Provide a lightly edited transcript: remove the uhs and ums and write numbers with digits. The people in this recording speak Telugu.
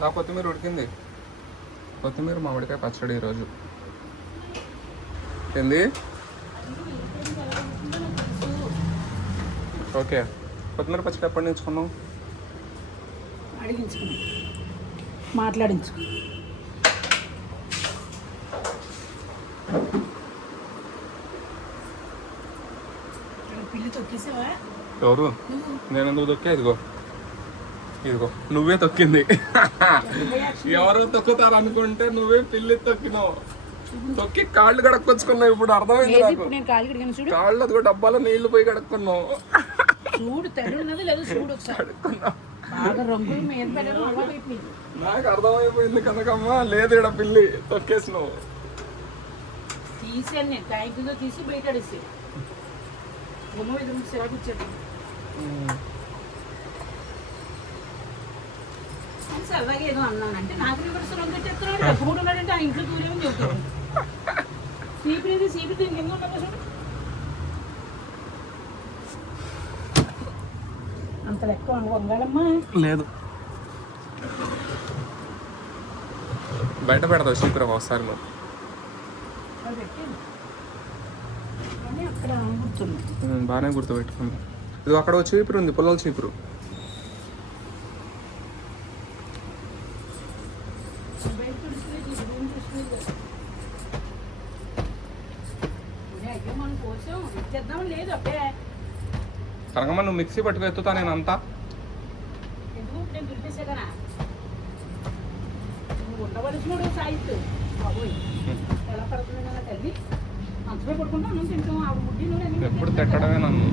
నా కొత్తిమీర ఉడికింది. కొత్తిమీర మామిడికాయ పచ్చడి ఈరోజు. ఏంది? ఓకే. కొత్తిమీర పచ్చడి ఎప్పటి నేర్చుకున్నావు? మాట్లాడించు. పిల్లి తొక్కేసావా? ఎవరు? నేను ఎందుకు తొక్కా? ఇదిగో ఇదిగో నువ్వే తొక్కింది. ఎవరో తొక్కుతారు అనుకుంటే నువ్వే పిల్లి తొక్కినావు. తొక్కి కాళ్ళు కడుక్కొచ్చుకున్నావు. ఇప్పుడు అర్థమైంది నాకు. కాళ్ళు అదిగో డబ్బాలో నీళ్లు పోయి కడుక్కున్నావు. చూడు తెల్లున్నది లేదు, చూడు ఒకసారి. నాకు అర్థమైపోయింది కనకమ్మ. లేదు ఇక్కడ పిల్లి తొక్కేసినావు. తీసాను నేను ట్యాంకులో తీసి బయట అడిసి బొమ్మ మీద సిరాకు ఇచ్చాడు. సరదాగా ఏదో అన్నానంటే నాకు రివర్సల్ చెప్తున్నాడు. డబ్బు ఉన్నాడంటే ఆ ఇంట్లో దూరేమని చెప్తాడు. సీపీ ఇంకెందుకు ఉన్నా చూడు. అంత లెక్క వంగాలమ్మా. లేదు బయట పెడతావు చీపురం ఒకసారి. మరి అక్కడ గుర్తుంది. బాగానే గుర్తుపెట్టుకుంది. ఇది అక్కడ ఒక చీపురు ఉంది, పొలాల చీపురు. కనకమ్మ నువ్వు మిక్సీ పట్టుకు ఎత్తుతా నేను అంతా. ఉండవలసిన సాయిత్ ఎలా పడుతుంది కదా తల్లి. మంచమే పడుకుంటా అన్నం తింటాం. ఆవిడ ముడ్డి ఎప్పుడు తిట్టడమే నన్ను.